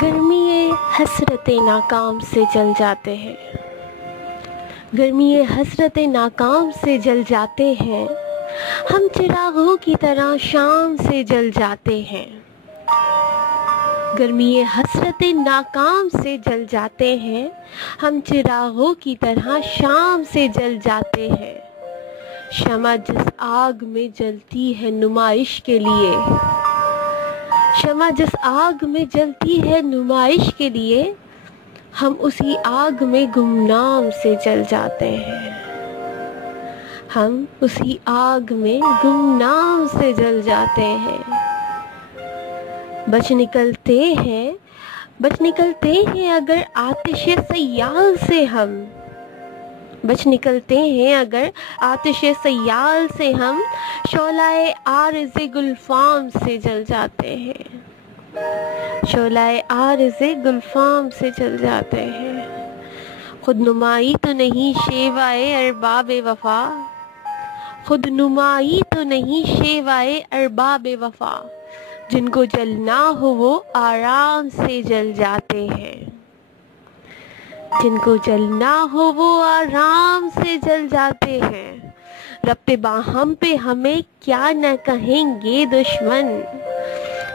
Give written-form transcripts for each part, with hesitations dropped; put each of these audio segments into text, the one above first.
गर्मी हसरतें नाकाम से जल जाते हैं। गर्मी हसरतें नाकाम से जल जाते हैं। हम चिरागों की तरह शाम से जल जाते हैं। गर्मी हसरतें नाकाम से जल जाते हैं। हम चिरागों की तरह शाम से जल जाते हैं। शमा जिस आग में जलती है नुमाइश के लिए, शमा जिस आग में जलती है नुमाइश के लिए, हम उसी आग में गुमनाम से जल जाते हैं। हम उसी आग में गुमनाम से जल जाते हैं। बच निकलते हैं अगर आतिशे सयाल से हम, बच निकलते हैं अगर आतिशे सयाल से हम, शोलाए आरज़े गुलफाम से जल जाते हैं। शोलाए आरज़े गुलफाम से जल जाते हैं। खुद नुमाई तो नहीं शेवाए अरबाबे वफा, खुद नुमाई तो नहीं शेवाए अरबाबे वफा, जिनको जलना हो वो आराम से जल जाते हैं। जिनको जलना हो वो आराम से जल जाते हैं। रब्ते बाहम पे हमें क्या न कहेंगे दुश्मन,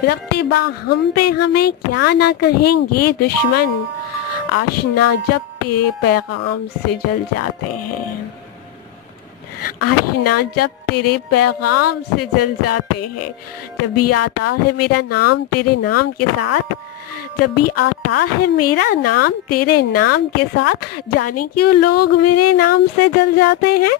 रब्ते बाहम पे हमें क्या न कहेंगे दुश्मन, आशना जब तेरे पैगाम से जल जाते हैं। आशना जब तेरे पैगाम से जल जाते हैं। जब भी आता है मेरा नाम तेरे नाम के साथ, जब भी आता है मेरा नाम तेरे नाम के साथ, जाने क्यों लोग मेरे नाम से जल जाते हैं।